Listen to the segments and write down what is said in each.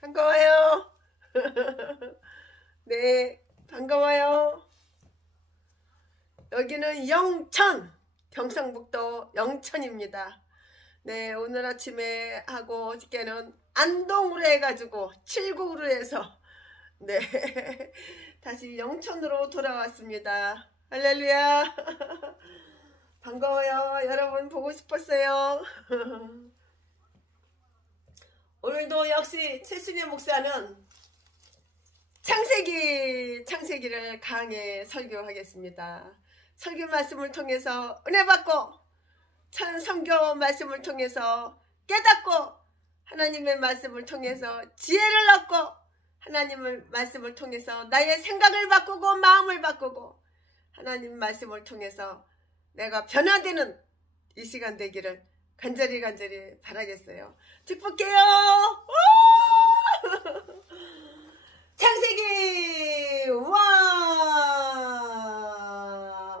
반가워요. 네, 반가워요. 여기는 영천, 경상북도 영천입니다. 네, 오늘 아침에 하고 어저께는 안동으로 해가지고 칠곡으로 해서 네 다시 영천으로 돌아왔습니다. 할렐루야. 반가워요. 여러분 보고 싶었어요. 오늘도 역시 최순희 목사는 창세기를 강해 설교하겠습니다. 설교 말씀을 통해서 은혜 받고 선교 말씀을 통해서 깨닫고 하나님의 말씀을 통해서 지혜를 얻고 하나님의 말씀을 통해서 나의 생각을 바꾸고 마음을 바꾸고 하나님 말씀을 통해서 내가 변화되는 이 시간 되기를 간절히 바라겠어요. 축복해요. 창세기 와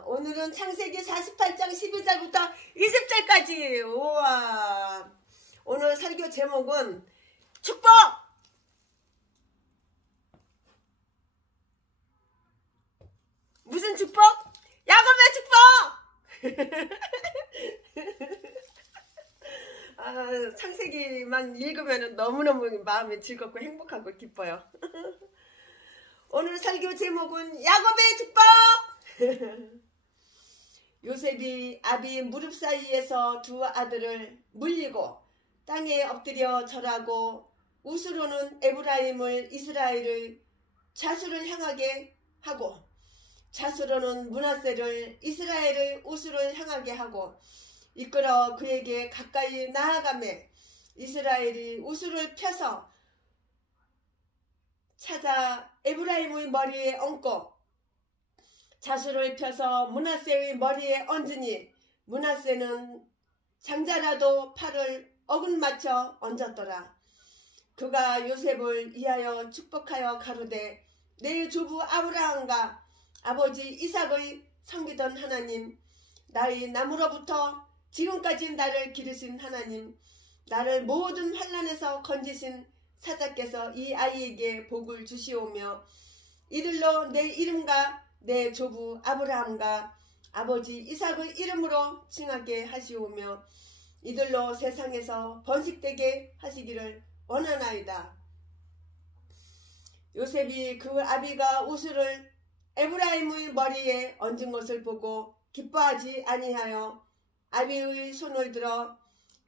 오늘은 창세기 48장 12절부터 20절까지 우와. 오늘 설교 제목은 축복. 무슨 축복? 야곱의 축복. 창세기만 읽으면 너무너무 마음이 즐겁고 행복하고 기뻐요. 오늘 설교 제목은 야곱의 축복. 요셉이 아비 무릎 사이에서 두 아들을 물리고 땅에 엎드려 절하고 우스로는 에브라임을 이스라엘의 자수를 향하게 하고 자수로는 므낫세를 이스라엘의 우스를 향하게 하고 이끌어 그에게 가까이 나아가매 이스라엘이 우스를 펴서 찾아 에브라임의 머리에 얹고 자수를 펴서 므낫세의 머리에 얹으니 므낫세는 장자라도 팔을 어긋맞춰 얹었더라. 그가 요셉을 위하여 축복하여 가로되 내 조부 아브라함과 아버지 이삭의 섬기던 하나님, 나의 나무로부터 지금까지 나를 기르신 하나님, 나를 모든 환난에서 건지신 사자께서 이 아이에게 복을 주시오며 이들로 내 이름과 내 조부 아브라함과 아버지 이삭의 이름으로 칭하게 하시오며 이들로 세상에서 번식되게 하시기를 원하나이다. 요셉이 그 아비가 우스를 에브라임의 머리에 얹은 것을 보고 기뻐하지 아니하여 아비의 손을 들어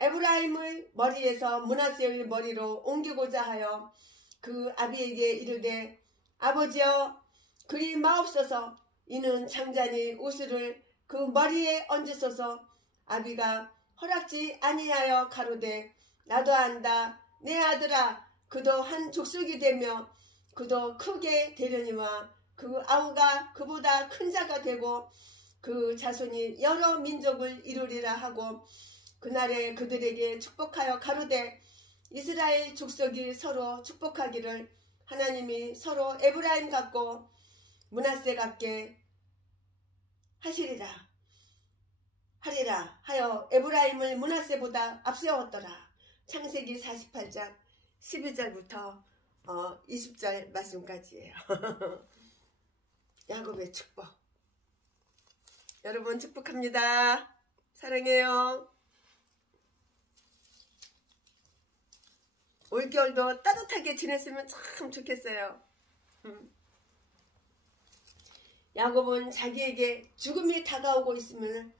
에브라임의 머리에서 므낫세의 머리로 옮기고자 하여 그 아비에게 이르되 아버지여 그리 마옵소서. 이는 장자니 우스를 그 머리에 얹으소서. 아비가 허락지 아니하여 가로되 나도 안다. 내 아들아 그도 한 족속이 되며 그도 크게 되려니와 그 아우가 그보다 큰 자가 되고 그 자손이 여러 민족을 이루리라 하고 그날에 그들에게 축복하여 가로되 이스라엘 족속이 서로 축복하기를 하나님이 서로 에브라임 같고 므낫세 같게 하리라 하여 에브라임을 므낫세보다 앞세웠더라. 창세기 48장 12절부터 20절 말씀까지예요. 야곱의 축복. 여러분 축복합니다. 사랑해요. 올겨울도 따뜻하게 지냈으면 참 좋겠어요. 야곱은 자기에게 죽음이 다가오고 있으면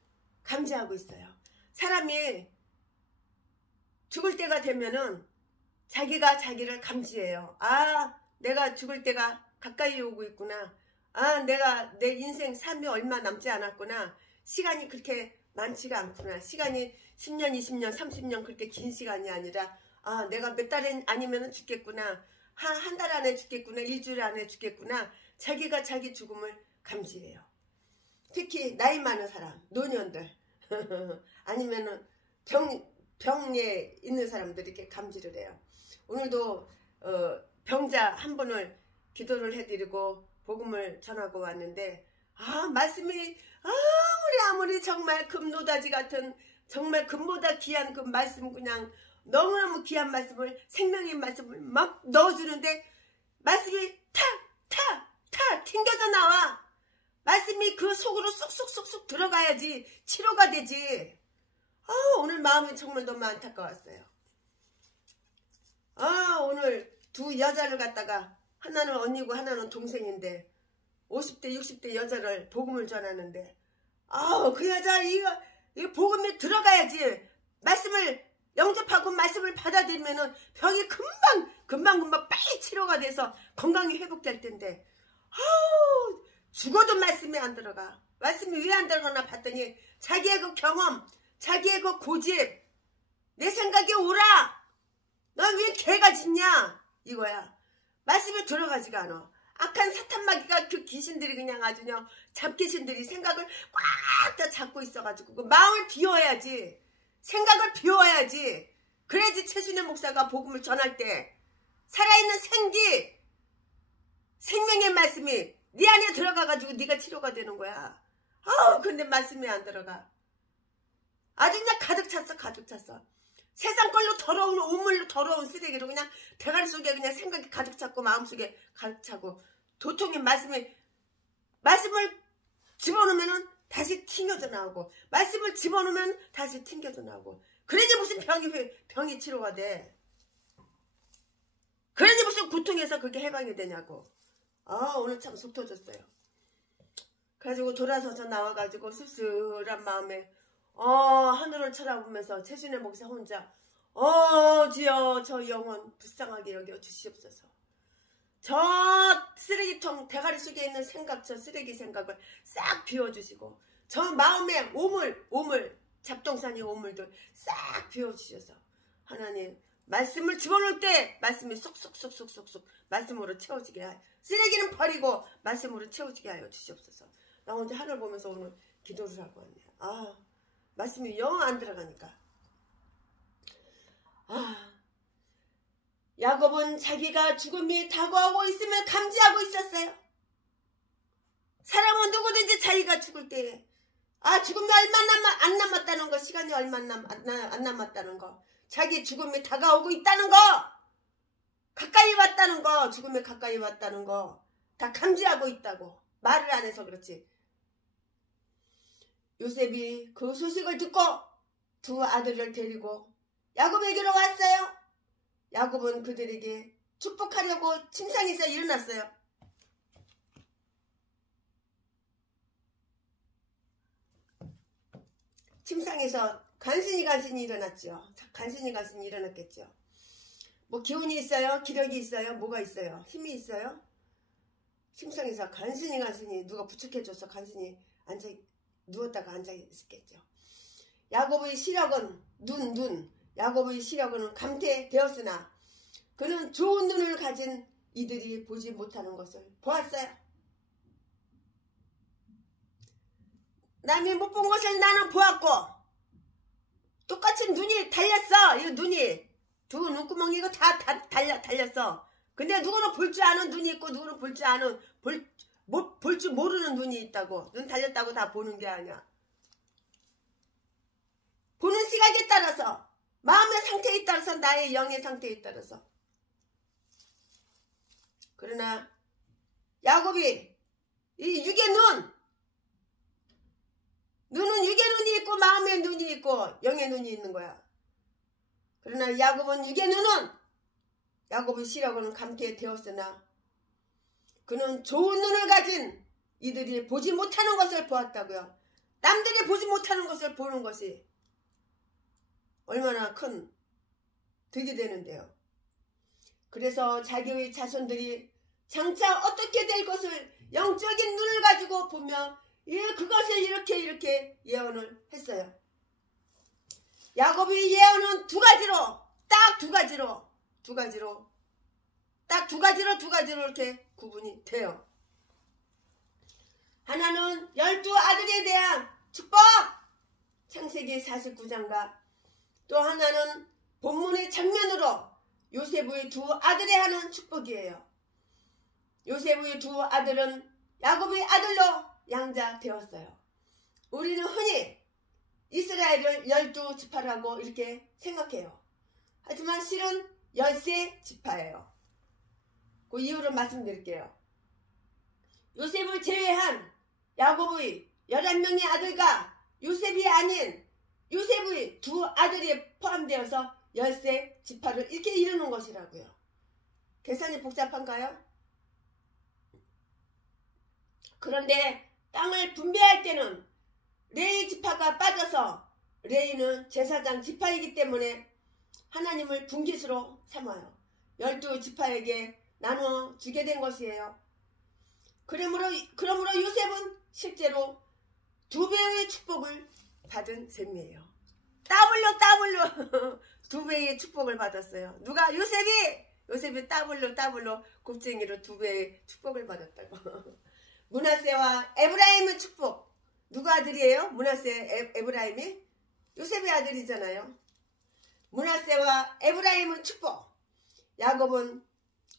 감지하고 있어요. 사람이 죽을 때가 되면은 자기가 자기를 감지해요. 아, 내가 죽을 때가 가까이 오고 있구나. 아, 내가 내 인생 삶이 얼마 남지 않았구나. 시간이 그렇게 많지가 않구나. 시간이 10년, 20년, 30년 그렇게 긴 시간이 아니라 아, 내가 몇 달 아니면 죽겠구나. 한 달 안에 죽겠구나. 일주일 안에 죽겠구나. 자기가 자기 죽음을 감지해요. 특히 나이 많은 사람, 노년들 아니면은 병에 있는 사람들이 이렇게 감지를 해요. 오늘도 병자 한 분을 기도를 해드리고 복음을 전하고 왔는데 말씀이 아무리 정말 금노다지 같은 정말 금보다 귀한 그 말씀 그냥 너무너무 귀한 말씀을, 생명의 말씀을 막 넣어주는데 말씀이 타 튕겨져 나와. 말씀이 그 속으로 쏙쏙쏙쏙 들어가야지 치료가 되지. 오늘 마음이 정말 너무 안타까웠어요. 오늘 두 여자를 갖다가 하나는 언니고 하나는 동생인데 50대 60대 여자를 복음을 전하는데 그 여자 이거 복음이 들어가야지. 말씀을 영접하고 말씀을 받아들이면은 병이 금방 빨리 치료가 돼서 건강이 회복될 텐데 죽어도 말씀이 안 들어가. 말씀이 왜 안 들어가나 봤더니 자기의 그 경험, 자기의 그 고집, 내 생각이 옳아. 넌 왜 개가 짖냐 이거야. 말씀이 들어가지가 않아. 악한 사탄마귀가 그 귀신들이 그냥 아주 그냥 잡귀신들이 생각을 꽉 다 잡고 있어가지고 그 마음을 비워야지. 생각을 비워야지. 그래야지 최순애 목사가 복음을 전할 때 살아있는 생명의 말씀이 네 안에 들어가가지고 네가 치료가 되는 거야. 근데 말씀이 안 들어가. 아주 그냥 가득 찼어. 세상 걸로 더러운 오물로 더러운 쓰레기로 그냥 대가리 속에 그냥 생각이 가득 찼고 마음속에 가득 차고 도통의 말씀을 집어넣으면은 다시 튕겨져 나오고 말씀을 집어넣으면 다시 튕겨져 나오고 그러지 무슨 병이 치료가 돼. 그러지 무슨 고통에서 그게 해방이 되냐고. 오늘 참 속 터졌어요. 그래가지고 돌아서서 나와가지고 씁쓸한 마음에 하늘을 쳐다보면서 최순애 목사 혼자 주여 저 영혼 불쌍하게 여겨 주시옵소서. 저 쓰레기통 대가리 속에 있는 생각, 저 쓰레기 생각을 싹 비워주시고 저 마음에 오물 잡동사니 오물들 싹 비워주셔서 하나님 말씀을 집어넣을 때 말씀이 쏙쏙쏙쏙쏙 말씀으로 채워지게 하여 쓰레기는 버리고 말씀으로 채워지게 하여 주시옵소서. 나 혼자 하늘 보면서 오늘 기도를 하고 왔네요. 말씀이 영 안 들어가니까. 야곱은 자기가 죽음이 다가오고 있음을 감지하고 있었어요. 사람은 누구든지 자기가 죽을 때에 죽음이 얼마 안 남았다는 거, 시간이 얼마 안 남았다는 거, 자기 죽음이 다가오고 있다는 거, 가까이 왔다는 거, 죽음에 가까이 왔다는 거 다 감지하고 있다고. 말을 안 해서 그렇지. 요셉이 그 소식을 듣고 두 아들을 데리고 야곱에게로 왔어요. 야곱은 그들에게 축복하려고 침상에서 일어났어요. 침상에서 간신히 일어났죠. 간신히 일어났겠죠. 뭐 기운이 있어요? 기력이 있어요? 뭐가 있어요? 힘이 있어요? 침상에서 간신히 누가 부축해줘서 간신히 누웠다가 앉아있었겠죠. 야곱의 시력은 야곱의 시력은 감퇴되었으나 그는 좋은 눈을 가진 이들이 보지 못하는 것을 보았어요. 남이 못 본 것을 나는 보았고 똑같이 눈이 달렸어. 이 눈이 두 눈구멍이 이거 다 달렸어. 근데 누구는 볼 줄 아는 눈이 있고 누구는 볼 줄 모르는 눈이 있다고. 눈 달렸다고 다 보는 게 아니야. 보는 시각에 따라서 마음의 상태에 따라서 나의 영의 상태에 따라서. 그러나 야곱이 이 육의 눈은 육의 눈이 있고 마음의 눈이 있고 영의 눈이 있는 거야. 그러나 야곱은 육의 눈은 야곱의 시력은 감퇴되었으나 그는 좋은 눈을 가진 이들이 보지 못하는 것을 보았다고요. 남들이 보지 못하는 것을 보는 것이 얼마나 큰 득이 되는데요. 그래서 자기의 자손들이 장차 어떻게 될 것을 영적인 눈을 가지고 보며 그것을 이렇게 예언을 했어요. 야곱의 예언은 두 가지로 이렇게 구분이 돼요. 하나는 12아들에 대한 축복, 창세기 49장과 또 하나는 본문의 장면으로 요셉의 두 아들에 하는 축복이에요. 요셉의 두 아들은 야곱의 아들로 양자되었어요. 우리는 흔히 이스라엘을 12지파라고 이렇게 생각해요. 하지만 실은 13지파예요. 그 이유를 말씀드릴게요. 요셉을 제외한 야곱의 11명의 아들과 요셉이 아닌 요셉의 두 아들이 포함되어서 13지파를 이렇게 이루는 것이라고요. 계산이 복잡한가요? 그런데 땅을 분배할 때는 레위 지파가 빠져서 레위는 제사장 지파이기 때문에 하나님을 분깃으로 삼아요. 12지파에게 나눠 주게 된 것이에요. 그러므로 요셉은 실제로 2배의 축복을 받은 셈이에요. 더블로 2배의 축복을 받았어요. 누가? 요셉이 더블로 곱쟁이로 2배의 축복을 받았다고. 므낫세와 에브라임의 축복. 누가 아들이에요? 므낫세, 에브라임이? 요셉의 아들이잖아요. 므낫세와 에브라임의 축복. 야곱은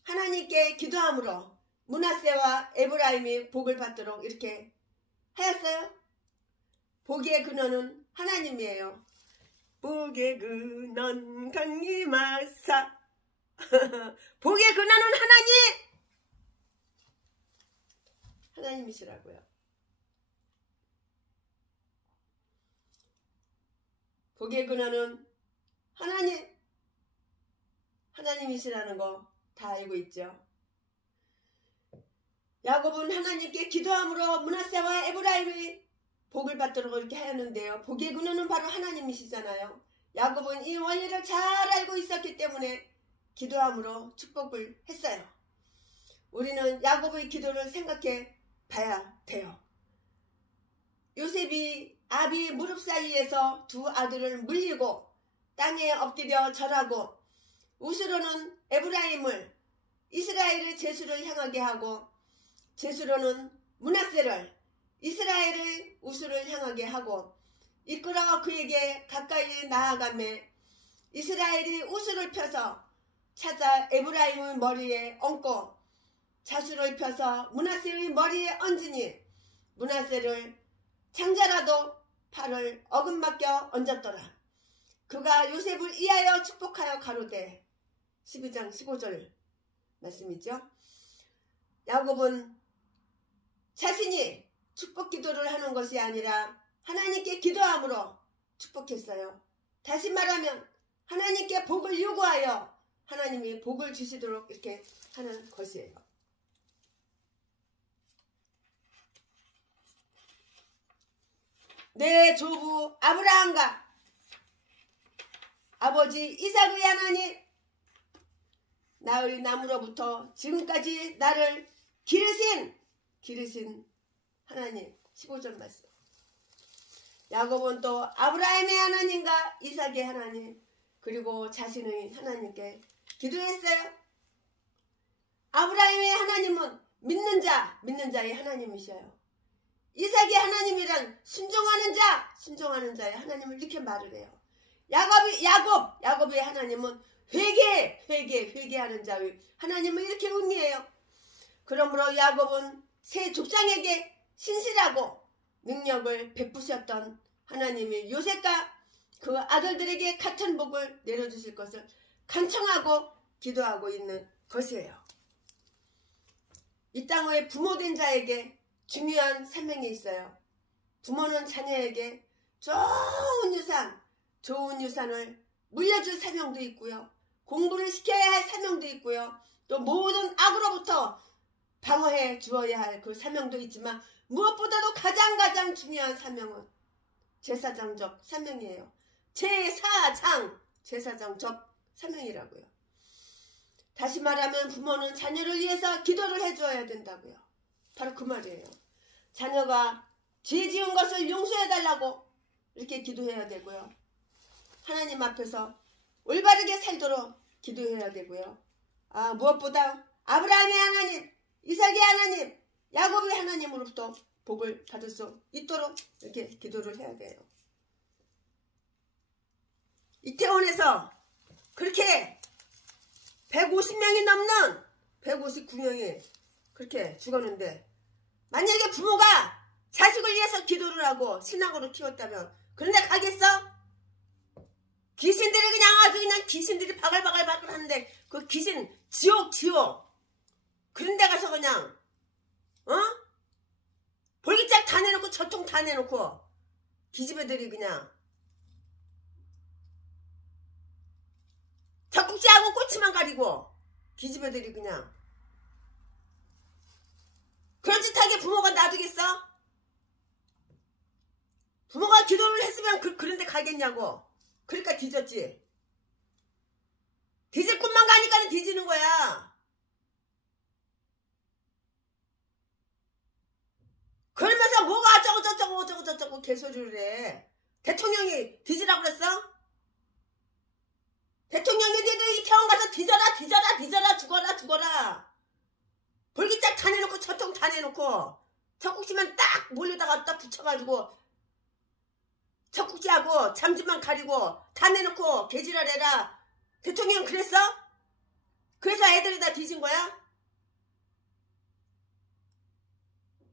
하나님께 기도함으로 므낫세와 에브라임이 복을 받도록 이렇게 하였어요. 복의 근원은 하나님이에요. 복의 근원 강림하사. 복의 근원은 하나님이시라고요. 복의 근원은 하나님이시라는 거 다 알고 있죠. 야곱은 하나님께 기도함으로 므낫세와 에브라임이 복을 받도록 이렇게 하였는데요. 복의 근원은 바로 하나님이시잖아요. 야곱은 이 원리를 잘 알고 있었기 때문에 기도함으로 축복을 했어요. 우리는 야곱의 기도를 생각해 봐야 돼요. 요셉이 아비 무릎 사이에서 두 아들을 물리고 땅에 엎드려 절하고 우스로는 에브라임을 이스라엘의 제수를 향하게 하고 제수로는 므낫세를 이스라엘의 우스를 향하게 하고 이끌어 그에게 가까이 나아가매 이스라엘이 우스를 펴서 찾아 에브라임의 머리에 얹고 자수를 펴서 므낫세의 머리에 얹으니 므낫세를 장자라도 팔을 어긋맞겨 얹었더라. 그가 요셉을 이하여 축복하여 가로되 12장 15절 말씀이죠. 야곱은 자신이 축복 기도를 하는 것이 아니라 하나님께 기도함으로 축복했어요. 다시 말하면 하나님께 복을 요구하여 하나님이 복을 주시도록 이렇게 하는 것이에요. 내 조부 아브라함과 아버지 이삭의 하나님, 나의 나무로부터 지금까지 나를 기르신 하나님. 15절 말씀. 야곱은 또 아브라함의 하나님과 이삭의 하나님 그리고 자신의 하나님께 기도했어요. 아브라함의 하나님은 믿는 자의 하나님이셔요. 이삭의 하나님이란 순종하는 자의 하나님을 이렇게 말을 해요. 야곱의 하나님은 회개하는 자의 하나님을 이렇게 의미해요. 그러므로 야곱은 세 족장에게 신실하고 능력을 베푸셨던 하나님이 요셉과 그 아들들에게 같은 복을 내려주실 것을 간청하고 기도하고 있는 것이에요. 이 땅의 부모된 자에게 중요한 사명이 있어요. 부모는 자녀에게 좋은 유산을 물려줄 사명도 있고요. 공부를 시켜야 할 사명도 있고요. 또 모든 악으로부터 방어해 주어야 할 그 사명도 있지만 무엇보다도 가장 중요한 사명은 제사장적 사명이에요. 제사장적 사명이라고요. 다시 말하면 부모는 자녀를 위해서 기도를 해줘야 된다고요. 바로 그 말이에요. 자녀가 죄 지은 것을 용서해달라고 이렇게 기도해야 되고요. 하나님 앞에서 올바르게 살도록 기도해야 되고요. 무엇보다 아브라함의 하나님, 이삭의 하나님, 야곱의 하나님으로부터 복을 받을 수 있도록 이렇게 기도를 해야 돼요. 이태원에서 그렇게 150명이 넘는 159명이 그렇게 죽었는데 만약에 부모가 자식을 위해서 기도를 하고 신앙으로 키웠다면 그런데 가겠어? 귀신들이 그냥 아주 그냥 귀신들이 바글바글 하는데 그 귀신 지옥 그런 데 가서 그냥 볼기짝 다 내놓고 저통 다 내놓고 기집애들이 그냥 젖꼭지하고 꼬치만 가리고 기집애들이 그냥 그런 짓하게 부모가 놔두겠어? 부모가 기도를 했으면 그런 데 가겠냐고. 그러니까 뒤졌지. 뒤질 곳만 가니까는 뒤지는 거야. 그러면서 뭐가 어쩌고 개소리를 해. 대통령이 뒤지라고 그랬어? 대통령이 니도 이태원 가서 뒤져라 죽어라. 볼기짝 다 내놓고 저통 다 내놓고 젖꼭지만 딱 몰려다가 딱 붙여가지고 젖꼭지하고 잠주만 가리고 다 내놓고 개지랄해라. 대통령 그랬어? 그래서 애들이 다 뒤진 거야?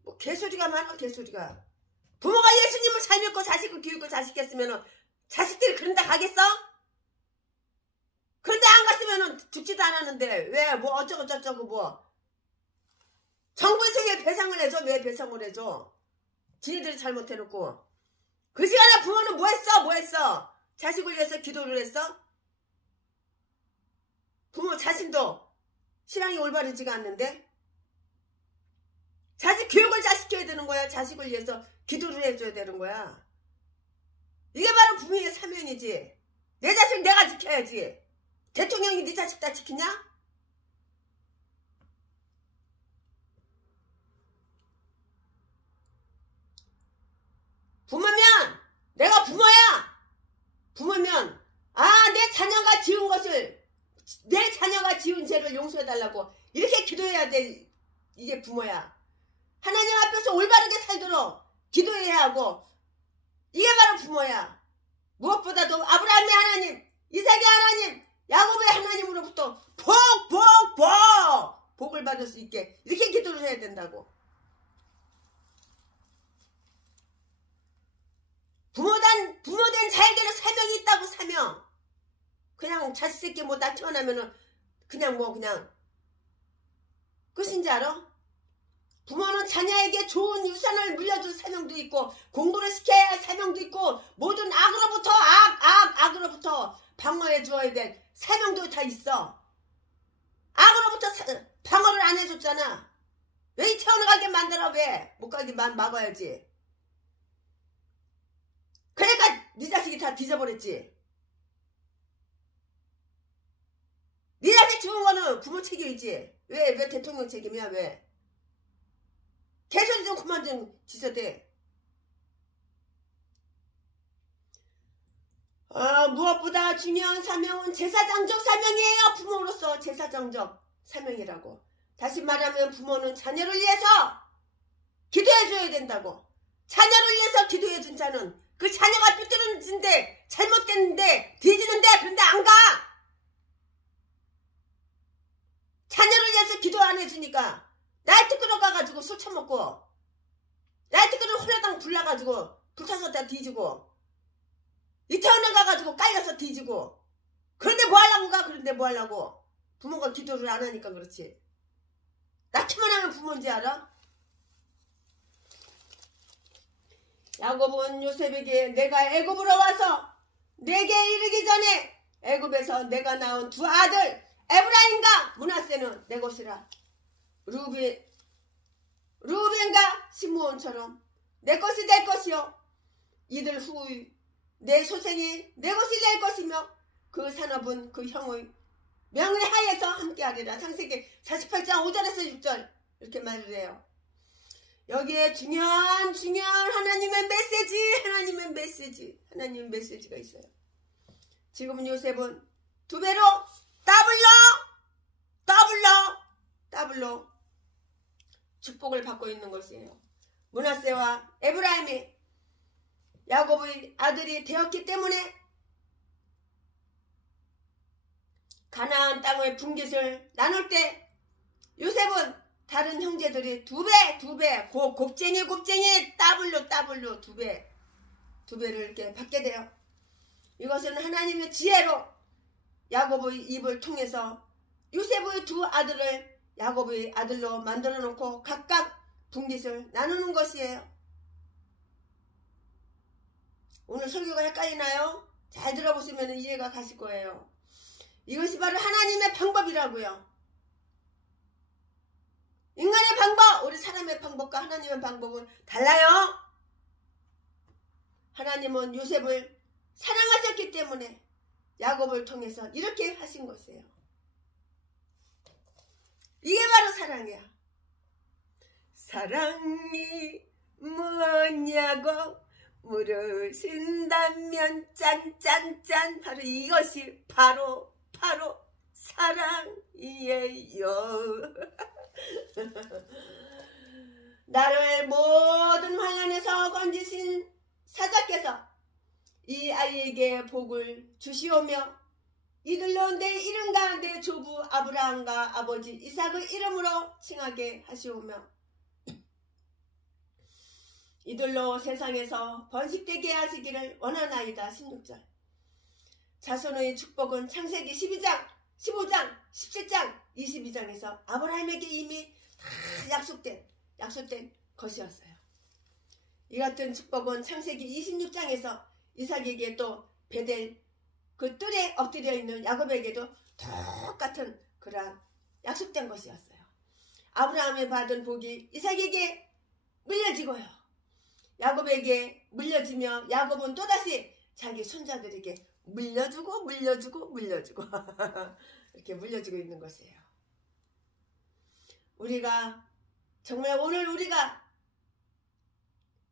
뭐 개소리가 많아 개소리가. 부모가 예수님을 잘 믿고 자식을 기울고 자식했으면 자식들이 그런 데 가겠어? 그런데 안 갔으면 죽지도 않았는데 왜 뭐 어쩌고 뭐 정부에서 왜 배상을 해줘? 왜 배상을 해줘? 지네들이 잘못해놓고. 그 시간에 부모는 뭐 했어? 자식을 위해서 기도를 했어? 부모 자신도 신앙이 올바르지가 않는데? 자식 교육을 잘 시켜야 되는 거야. 자식을 위해서 기도를 해줘야 되는 거야. 이게 바로 부모의 사명이지. 내 자식 내가 지켜야지. 대통령이 네 자식 다 지키냐? 부모면 내가 부모야. 부모면 내 자녀가 지은 것을 내 자녀가 지은 죄를 용서해달라고 이렇게 기도해야 돼. 이게 부모야. 하나님 앞에서 올바르게 살도록 기도해야 하고 이게 바로 부모야. 무엇보다도 아브라함의 하나님, 이삭의 하나님, 야곱의 하나님으로부터 복을 받을 수 있게 이렇게 기도를 해야 된다고. 부모된 자에게는 사명이 있다고. 사명. 그냥 자식 새끼 뭐 나 태어나면은 그냥 끝인지 알아? 부모는 자녀에게 좋은 유산을 물려줄 사명도 있고 공부를 시켜야 할 사명도 있고 모든 악으로부터 방어해 주어야 될 사명도 다 있어. 악으로부터 방어를 안 해줬잖아. 왜 태어나가게 만들어? 왜 못 가게 막아야지. 그러니까 네 자식이 다 뒤져버렸지. 네 자식 죽은 거는 부모 책임이지. 왜 대통령 책임이야? 왜? 개소리 좀 그만 좀 지저대. 무엇보다 중요한 사명은 제사장적 사명이에요. 부모로서 제사장적 사명이라고. 다시 말하면 부모는 자녀를 위해서 기도해줘야 된다고. 자녀를 위해서 기도해준 자는 그 자녀가 삐뚤어진데 잘못됐는데 뒤지는데 그런데 안 가. 자녀를 위해서 기도 안 해주니까 나이트 끌어 가가지고 술 처먹고 나이트 끌어 홀라당 불나가지고 불타서 다 뒤지고 이태원에 가가지고 깔려서 뒤지고. 그런데 뭐 하려고 가? 그런데 뭐 하려고? 부모가 기도를 안 하니까 그렇지. 낳기만 하면 부모인지 알아? 야곱은 요셉에게 내가 애굽으로 와서 내게 이르기 전에 애굽에서 내가 낳은 두 아들 에브라임과 므낫세는 내 것이라. 루벤과 시므온처럼 내 것이 될 것이요 이들 후의 내 소생이 내 것이 될 것이며 그 산업은 그 형의 명예하에서 함께하리라. 창세기 48장 5절에서 6절 이렇게 말을 해요. 여기에 중요한 하나님의 메시지가 있어요. 지금은 요셉은 두 배로 더블로 축복을 받고 있는 것이에요. 므낫세와 에브라임이 야곱의 아들이 되었기 때문에 가나안 땅의 분깃을 나눌 때 요셉은 다른 형제들이 두 배, 곱쟁이, 더블로 두 배를 이렇게 받게 돼요. 이것은 하나님의 지혜로 야곱의 입을 통해서 요셉의 두 아들을 야곱의 아들로 만들어 놓고 각각 분깃을 나누는 것이에요. 오늘 설교가 헷갈리나요? 잘 들어보시면 이해가 가실 거예요. 이것이 바로 하나님의 방법이라고요. 인간의 방법, 우리 사람의 방법과 하나님의 방법은 달라요. 하나님은 요셉을 사랑하셨기 때문에 야곱을 통해서 이렇게 하신 것이에요. 이게 바로 사랑이야. 사랑이 뭐냐고 물으신다면 짠짠짠, 바로 이것이 바로 사랑이에요. 나를 모든 환난에서 건지신 사자께서 이 아이에게 복을 주시오며 이들로 내 이름 가운데 조부 아브라함과 아버지 이삭의 이름으로 칭하게 하시오며 이들로 세상에서 번식되게 하시기를 원하나이다. 16절. 자손의 축복은 창세기 12장, 15장, 17장, 22장에서 아브라함에게 이미 다 약속된 것이었어요. 이 같은 축복은 창세기 26장에서 이삭에게 또 베델 그 뜰에 엎드려 있는 야곱에게도 똑같은 그러한 약속된 것이었어요. 아브라함이 받은 복이 이삭에게 물려지고요. 야곱에게 물려지며 야곱은 또다시 자기 손자들에게 물려주고 이렇게 물려주고 있는 것이에요. 우리가 정말 오늘 우리가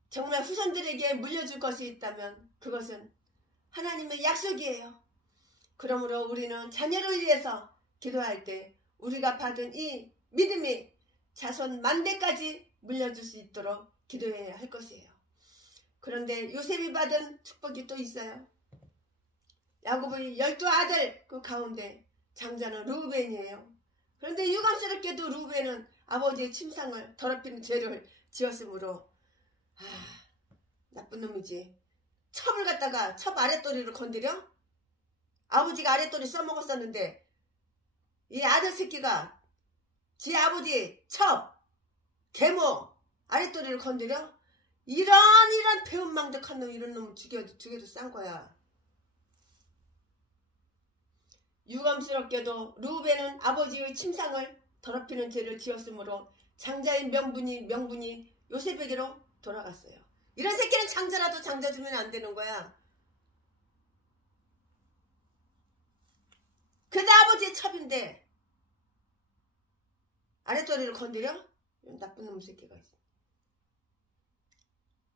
정말 후손들에게 물려줄 것이 있다면 그것은 하나님의 약속이에요. 그러므로 우리는 자녀를 위해서 기도할 때 우리가 받은 이 믿음이 자손 만대까지 물려줄 수 있도록 기도해야 할 것이에요. 그런데 요셉이 받은 축복이 또 있어요. 야곱의 12아들 그 가운데 장자는 르우벤이에요. 그런데 유감스럽게도 르우벤은 아버지의 침상을 더럽히는 죄를 지었으므로 나쁜 놈이지. 첩을 갖다가 첩 아랫도리를 건드려? 아버지가 아랫도리 써먹었었는데 이 아들 새끼가 지 아버지 첩, 계모 아랫도리를 건드려? 이런 배은망덕한 놈, 이런 놈을 죽여도 싼 거야. 유감스럽게도 르우벤은 아버지의 침상을 더럽히는 죄를 지었으므로 장자의 명분이 요셉에게로 돌아갔어요. 이런 새끼는 장자라도 장자 주면 안 되는 거야. 그래도 아버지의 첩인데 아랫도리를 건드려? 나쁜 놈 새끼가 있어.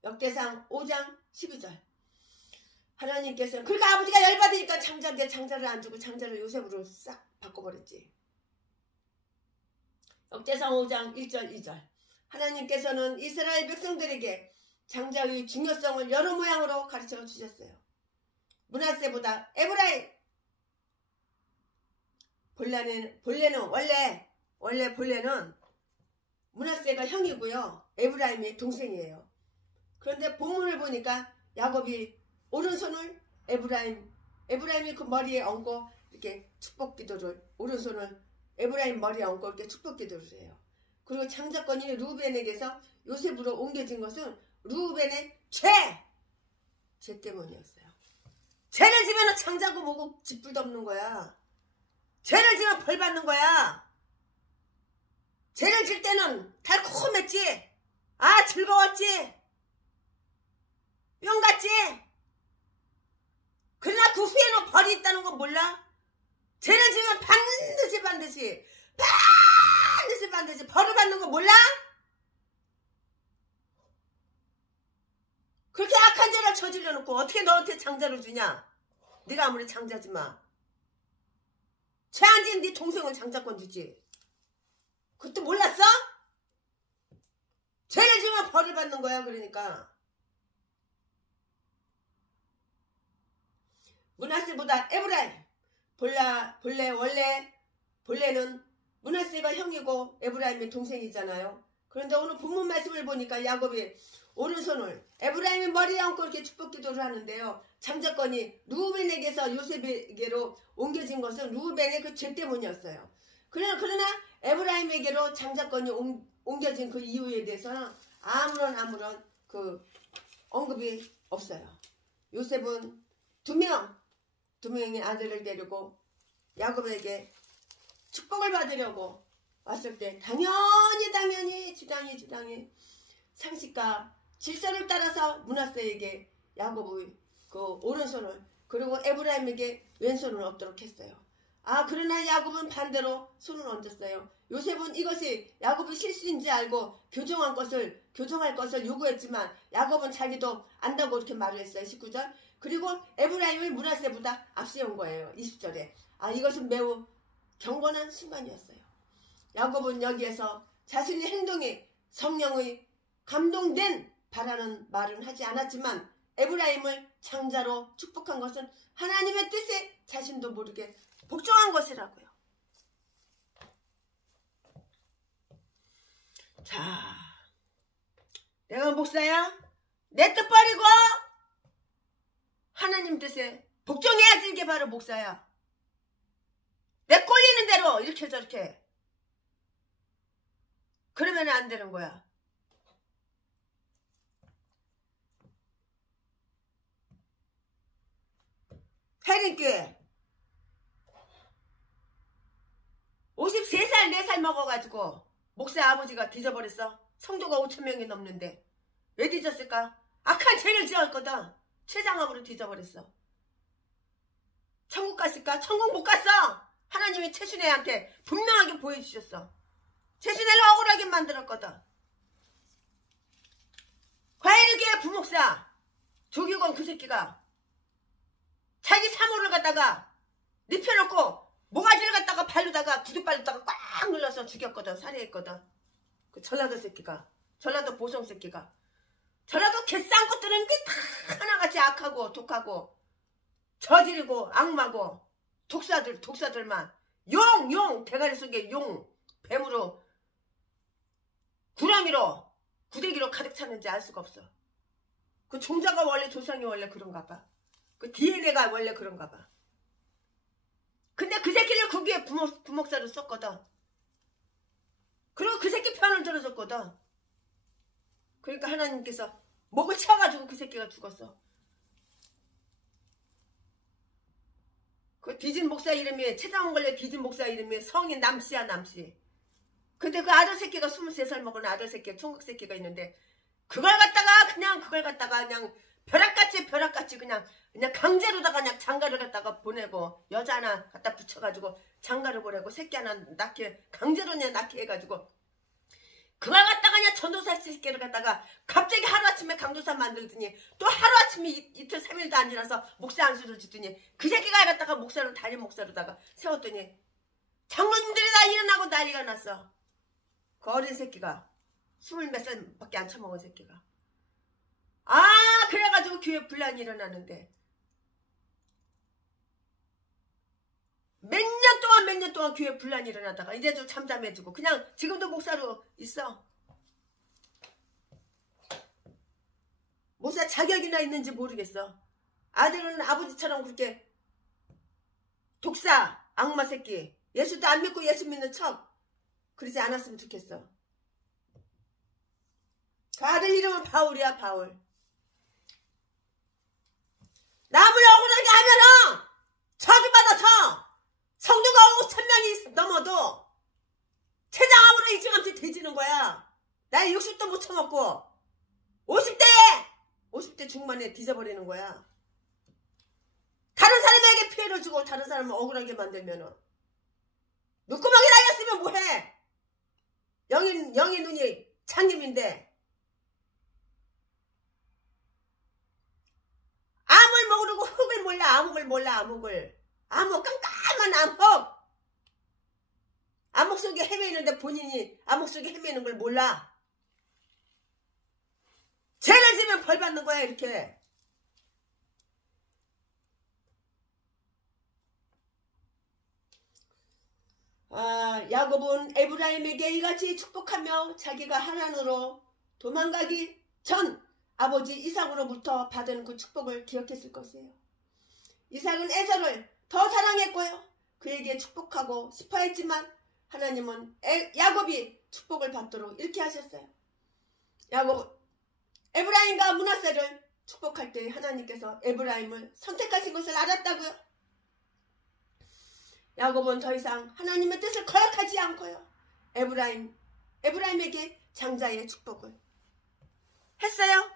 역대상 5장 12절. 하나님께서는 그러니까 아버지가 열받으니까 장자인데 장자를 안 주고 장자를 요셉으로 싹 바꿔버렸지. 역대상 5장 1절 2절. 하나님께서는 이스라엘 백성들에게 장자의 중요성을 여러 모양으로 가르쳐 주셨어요. 므낫세보다 에브라임. 본래는 원래 본래는 므낫세가 형이고요. 에브라임이 동생이에요. 그런데 본문을 보니까 야곱이 오른손을 에브라임이 그 머리에 얹고 이렇게 축복 기도를, 오른손을 에브라임 머리에 얹고 이렇게 축복 기도를 해요. 그리고 장자권이 르우벤에게서 요셉으로 옮겨진 것은 르우벤의 죄 때문이었어요. 죄를 지면 장자고 뭐고 짓불도 없는 거야. 죄를 지면 벌 받는 거야. 죄를 질 때는 달콤했지. 즐거웠지. 용같지. 그러나 그 후에는 벌이 있다는 거 몰라? 죄를 지면 반드시 벌을 받는 거 몰라? 그렇게 악한 죄를 저질러 놓고 어떻게 너한테 장자를 주냐? 네가 아무리 장자지마. 죄 안 지은 네 동생은 장자권 주지. 그것도 몰랐어? 죄를 지면 벌을 받는 거야. 그러니까 므낫세보다 에브라임. 본래는 므낫세가 형이고 에브라임이 동생이잖아요. 그런데 오늘 본문 말씀을 보니까 야곱이 오른손을 에브라임의 머리에 얹고 이렇게 축복 기도를 하는데요. 장자권이 루벤에게서 요셉에게로 옮겨진 것은 루벤의 그 죄 때문이었어요. 그러나 에브라임에게로 장자권이 옮겨진 그 이유에 대해서는 아무런 그 언급이 없어요. 요셉은 두 명의 아들을 데리고 야곱에게 축복을 받으려고 왔을 때 당연히 주당이 상식과 질서를 따라서 므낫세에게 야곱의 그 오른손을 그리고 에브라임에게 왼손을 얻도록 했어요. 그러나 야곱은 반대로 손을 얹었어요. 요셉은 이것이 야곱의 실수인지 알고 교정할 것을 요구했지만 야곱은 자기도 안다고 이렇게 말을 했어요. 19절. 그리고 에브라임을 므낫세보다 앞세운 거예요. 20절에. 이것은 매우 경건한 순간이었어요. 야곱은 여기에서 자신의 행동이 성령의 감동된 바라는 말은 하지 않았지만 에브라임을 장자로 축복한 것은 하나님의 뜻에 자신도 모르게 복종한 것이라고요. 자, 내가 목사야? 내 뜻 버리고 하나님 뜻에 복종해야지. 이게 바로 목사야. 내 꼴리는 대로 이렇게 저렇게. 그러면 안 되는 거야. 해린교회 53살 4살 먹어가지고 목사 아버지가 뒤져버렸어. 성도가 5,000명이 넘는데 왜 뒤졌을까? 악한 죄를 지었거든. 최장암으로 뒤져버렸어. 천국 갔을까? 천국 못 갔어. 하나님이 최순애한테 분명하게 보여주셨어. 최순애를 억울하게 만들었거든. 과일교회 부목사 조규건 그 새끼가 자기 사모를 갖다가 눕혀놓고 모가지를 갖다가 발로다가 두둑발로다가 꽉 눌러서 죽였거든. 살해했거든. 그 전라도 새끼가, 전라도 보성 새끼가, 전라도 개쌍것들은 게 다 하나같이 악하고 독하고 저지르고 악마고 독사들만 용 대가리 속에 용 뱀으로 구렁이로 구데기로 가득 찼는지 알 수가 없어. 그 종자가 원래 조상이 원래 그런가 봐. 그 DNA가 원래 그런가 봐. 근데 그 새끼를 거기에 부목사로 썼거든. 그리고 그 새끼 편을 들어줬거든. 그러니까 하나님께서 목을 쳐가지고 그 새끼가 죽었어. 그 뒤진 목사 이름이 최장원 걸려 뒤진 목사 이름이 성인 남씨야 남씨. 근데 그 아들 새끼가 23살 먹은 아들 새끼 총각 새끼가 있는데 그걸 갖다가 그냥 벼락같이 그냥 강제로다가 그냥 장가를 갖다가 보내고 여자 하나 갖다 붙여가지고 장가를 보내고 새끼 하나 낳게 강제로 그냥 낳게 해가지고 그걸 갖다가 그냥 전도사 새끼를 갖다가 갑자기 하루아침에 강도사 만들더니 또 하루아침에 이틀 3일도 안 지나서 목사 안수를 짓더니 그 새끼가 갖다가 목사로 담임 목사로다가 세웠더니 장로님들이 다 일어나고 난리가 났어. 그 어린 새끼가 20몇 살밖에 안 처먹은 새끼가. 그래가지고 교회 분란이 일어나는데 몇 년 동안 교회 분란이 일어나다가 이제 좀 잠잠해지고 그냥 지금도 목사로 있어. 목사 자격이나 있는지 모르겠어. 아들은 아버지처럼 그렇게 독사 악마 새끼 예수도 안 믿고 예수 믿는 척 그러지 않았으면 좋겠어. 그 아들 이름은 바울이야. 바울. 남을 억울하게 하면은 저주받아서 성도가 5,000명이 넘어도 최장암으로 일찌감치 뒤지는 거야. 나이 60도 못 처먹고 50대 중반에 뒤져버리는 거야. 다른 사람에게 피해를 주고 다른 사람을 억울하게 만들면은 눈구멍이 달렸으면 뭐해. 영의 눈이 장님인데 암을 모르고 흙을 몰라. 암흑을 몰라. 암흑 깜깜한 암흑 속에 헤매이는데 본인이 암흑 속에 헤매는 걸 몰라. 죄를 지면 벌 받는 거야. 이렇게. 야곱은 에브라임에게 이같이 축복하며 자기가 하란으로 도망가기 전 아버지 이삭으로부터 받은 그 축복을 기억했을 것이에요. 이삭은 에서를 더 사랑했고요. 그에게 축복하고 싶어 했지만 하나님은 야곱이 축복을 받도록 이렇게 하셨어요. 에브라임과 므낫세를 축복할 때 하나님께서 에브라임을 선택하신 것을 알았다고요. 야곱은 더 이상 하나님의 뜻을 거역하지 않고요. 에브라임에게 장자의 축복을 했어요.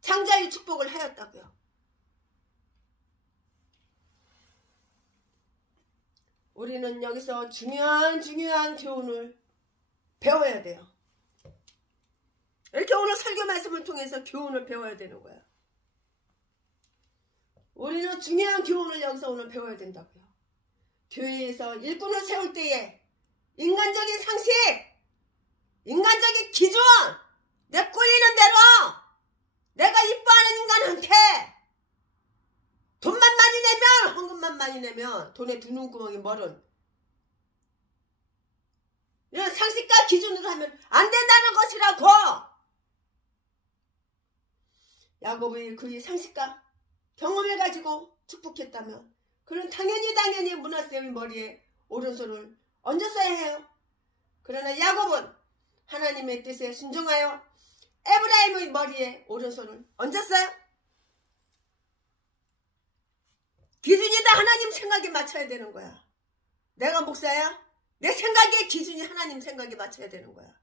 장자의 축복을 하였다고요. 우리는 여기서 중요한 교훈을 배워야 돼요. 이렇게 오늘 설교 말씀을 통해서 교훈을 배워야 되는 거예요. 우리는 중요한 교훈을 여기서 오늘 배워야 된다고요. 교회에서 일꾼을 세울 때에 인간적인 상식, 인간적인 기준, 내 꼴리는 대로 내가 이뻐하는 인간한테 돈만 많이 내면, 헌금만 많이 내면 돈에 두 눈구멍이 멀은 이런 상식과 기준으로 하면 안 된다는 것이라고. 야곱이 그의 상식과 경험을 가지고 축복했다면 그는 당연히 므낫세의 머리에 오른손을 얹었어야 해요. 그러나 야곱은 하나님의 뜻에 순종하여 에브라임의 머리에 오른손을 얹었어요. 기준이 다 하나님 생각에 맞춰야 되는 거야. 내가 목사야? 내 생각의 기준이 하나님 생각에 맞춰야 되는 거야.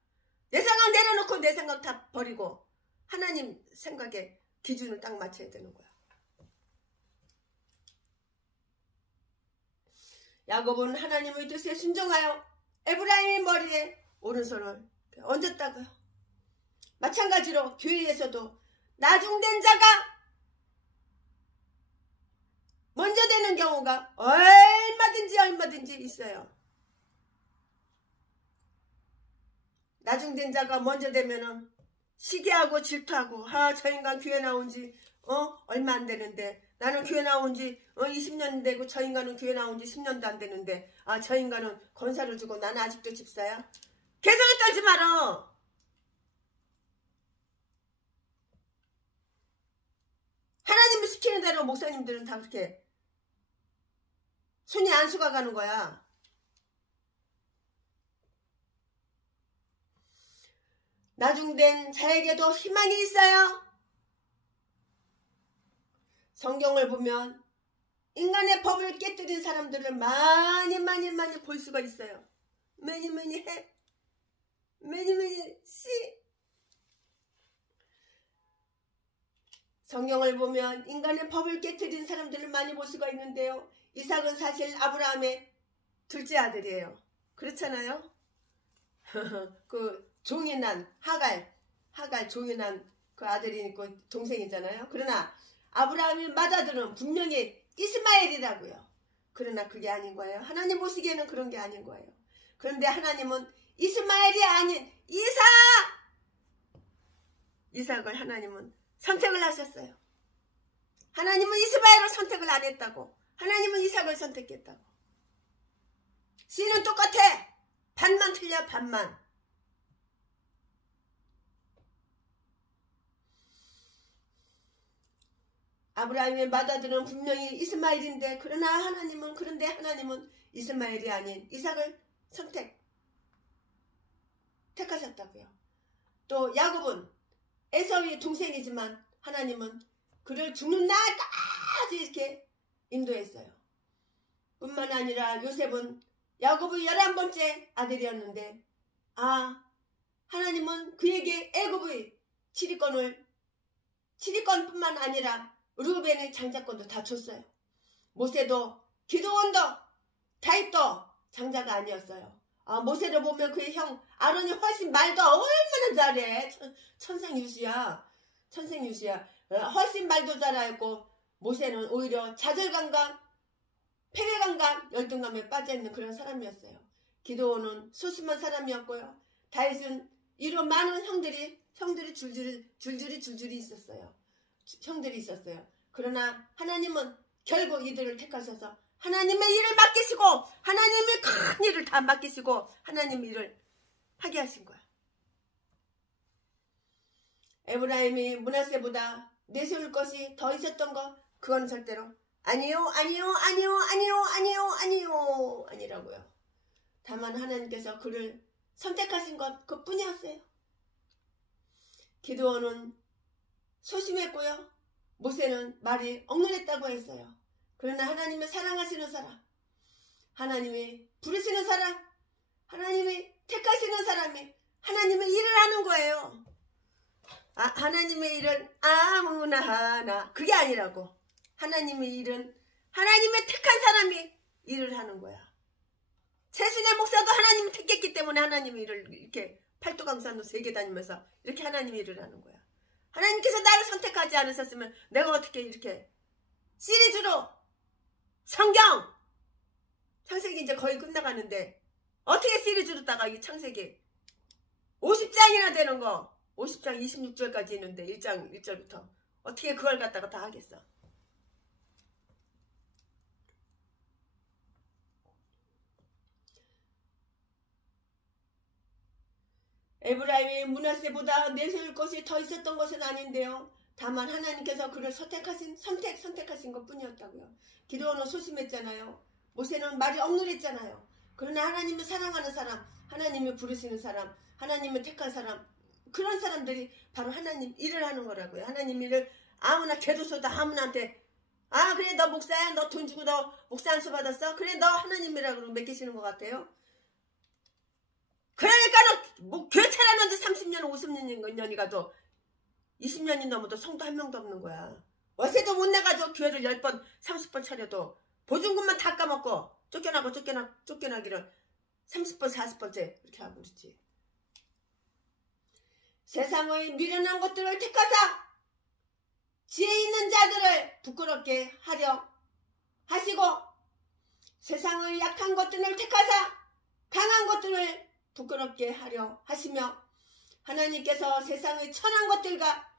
내 생각 내려놓고 내 생각 다 버리고 하나님 생각에 기준을 딱 맞춰야 되는 거야. 야곱은 하나님의 뜻에 순종하여 에브라임의 머리에 오른손을 얹었다고요. 마찬가지로 교회에서도 나중된 자가 먼저 되는 경우가 얼마든지 있어요. 나중된 자가 먼저 되면은 시기하고 질투하고, 저 인간 교회 나온 지 얼마 안 되는데, 나는 교회 나온 지 20년 되고 저 인간은 교회 나온 지 10년도 안 되는데, 저 인간은 권사를 주고 나는 아직도 집사야. 개성을 떨지 마라. 하나님이 시키는 대로 목사님들은 다 그렇게 손이 안 숙아가는 거야. 나중된 자에게도 희망이 있어요. 성경을 보면 인간의 법을 깨뜨린 사람들을 많이 볼 수가 있어요. many see. 성경을 보면 인간의 법을 깨뜨린 사람들을 많이 볼 수가 있는데요. 이삭은 사실 아브라함의 둘째 아들이에요. 그렇잖아요. 그 종이 난 하갈 종이 난 그 아들이 있고 동생이잖아요. 그러나 아브라함이 맏아들은 분명히 이스마엘이라고요. 그러나 그게 아닌 거예요. 하나님 보시기에는 그런 게 아닌 거예요. 그런데 하나님은 이스마엘이 아닌 이삭을 하나님은 선택을 하셨어요. 하나님은 이스마엘을 선택을 안 했다고. 하나님은 이삭을 선택했다고. 씨는 똑같아. 반만 틀려, 반만. 아브라함의 맏아들은 분명히 이스마엘인데, 그런데 하나님은 이스마엘이 아닌 이삭을 택하셨다고요. 또 야곱은 에서의 동생이지만 하나님은 그를 죽는 날까지 이렇게 인도했어요. 뿐만 아니라 요셉은 야곱의 11번째 아들이었는데, 하나님은 그에게 애굽의 지리권뿐만 아니라 르우벤의 장자권도 다 줬어요. 모세도, 기드온도, 다윗도 장자가 아니었어요. 모세를 보면 그의 형 아론이 훨씬 말도 얼마나 잘해. 천생유수야. 훨씬 말도 잘하고, 모세는 오히려 좌절감과 패배감과 열등감에 빠져있는 그런 사람이었어요. 기드온은 소심한 사람이었고요. 다윗은 이로 많은 형들이 줄줄이 있었어요. 형들이 있었어요. 그러나 하나님은 결국 이들을 택하셔서 하나님의 일을 맡기시고, 하나님의 큰 일을 다 맡기시고 하나님 일을 하게 하신 거야. 에브라임이 므낫세보다 내세울 것이 더 있었던 거, 그건 절대로 아니요, 아니요, 아니요, 아니요, 아니요, 아니요, 아니라고요. 다만 하나님께서 그를 선택하신 것 그뿐이었어요. 기드온은 소심했고요. 모세는 말이 억눌렸다고 했어요. 그러나 하나님의 사랑하시는 사람, 하나님이 부르시는 사람, 하나님이 택하시는 사람이 하나님의 일을 하는 거예요. 하나님의 일은 아무나 하나, 그게 아니라고. 하나님의 일은 하나님의 택한 사람이 일을 하는 거야. 최순애 목사도 하나님이 택했기 때문에 하나님의 일을 이렇게 팔도강산도 세계 다니면서 이렇게 하나님의 일을 하는 거야. 하나님께서 나를 선택하지 않으셨으면 내가 어떻게 이렇게 시리즈로 성경 창세기 이제 거의 끝나가는데 어떻게 시리즈로 다가 이 창세기 50장이나 되는 거, 50장 26절까지 있는데 1장 1절부터 어떻게 그걸 갖다가 다 하겠어. 에브라임이 므낫세보다 내세울 것이 더 있었던 것은 아닌데요. 다만 하나님께서 그를 선택하신 것 뿐이었다고요. 기드온은 소심했잖아요. 모세는 말이 억눌렸잖아요. 그러나 하나님을 사랑하는 사람, 하나님을 부르시는 사람, 하나님을 택한 사람, 그런 사람들이 바로 하나님 일을 하는 거라고요. 하나님 일을 아무나 개도소다 아무나한테 그래 너 목사야, 너 돈 주고 너 목사 안수 받았어? 그래 너 하나님이라고 맡기시는 것 같아요. 그러니까 뭐 교회 차려놓은 지 30년 50년이 가도 20년이 넘어도 성도 한 명도 없는 거야. 월세도 못 내가지고 교회를 10번 30번 차려도 보증금만 다 까먹고 쫓겨나기를 30번 40번째 이렇게 하고 그렇지. 세상의 미련한 것들을 택하사 지혜 있는 자들을 부끄럽게 하려 하시고 세상의 약한 것들을 택하사 강한 것들을 부끄럽게 하려 하시며 하나님께서 세상의 천한 것들과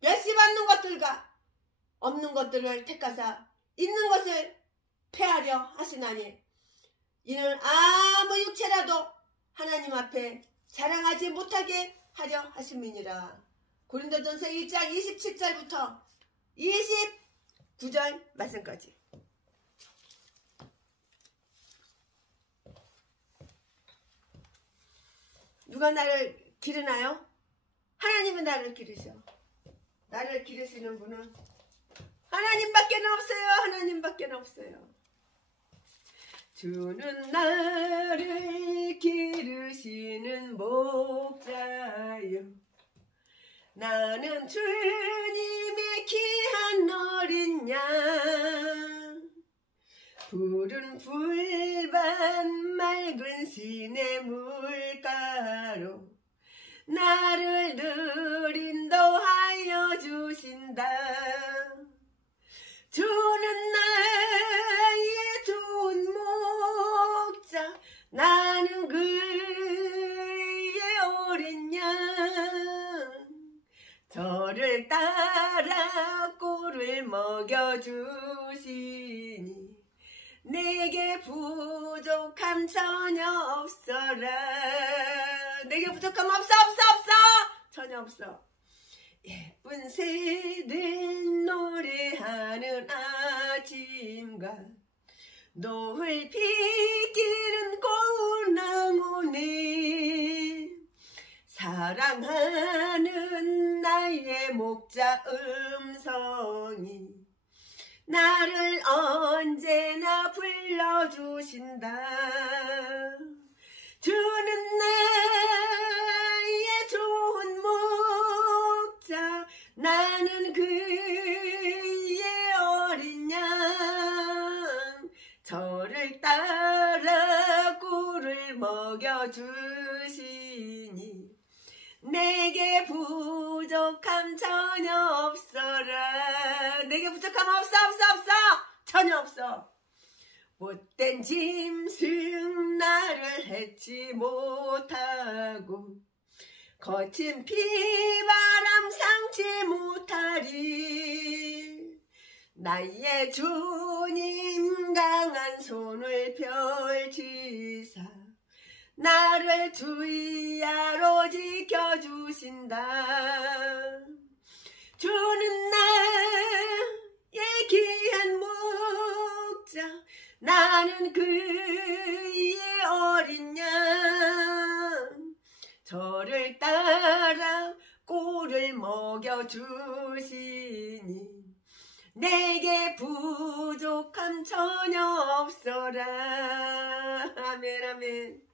멸시받는 것들과 없는 것들을 택하사 있는 것을 폐하려 하시나니 이는 아무 육체라도 하나님 앞에 자랑하지 못하게 하려 하심이니라. 고린도전서 1장 27절부터 29절 말씀까지. 누가 나를 기르나요? 하나님은 나를 기르셔. 나를 기르시는 분은 하나님밖에 없어요. 하나님밖에 없어요. 주는 나를 기르시는 목자요. 나는 주님의 귀한 어린 양. 푸른 풀밭 맑은 시내 물가로 나를 늘 인도하여 주신다. 주는 나의 좋은 목자, 나는 그의 어린 양. 저를 따라 꿀을 먹여주시니 내게 부족함 전혀 없어라. 내게 부족함 없어. 전혀 없어. 예쁜 새들 노래하는 아침과 노을 빛기는 고운 나무네. 사랑하는 나의 목자 음성이 나를 언제나 불러주신다. 주는 나의 좋은 목자, 나는 그의 어린 양. 저를 따라 꿀을 먹여주시니 내게 부족함 전혀 없어라. 내게 부족함 없어. 전혀 없어. 못된 짐승 나를 해치 못하고 거친 비바람 상치 못하리. 나의 주님 강한 손을 펼치사 나를 주야로 지켜주신다. 주는 나의 귀한 목자 나는 그의 어린 양 저를 따라 꼴을 먹여주시니 내게 부족함 전혀 없어라. 아멘 아멘.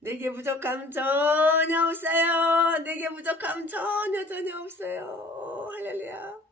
내게 부족함 전혀 없어요. 내게 부족함 전혀 없어요. 할렐루야.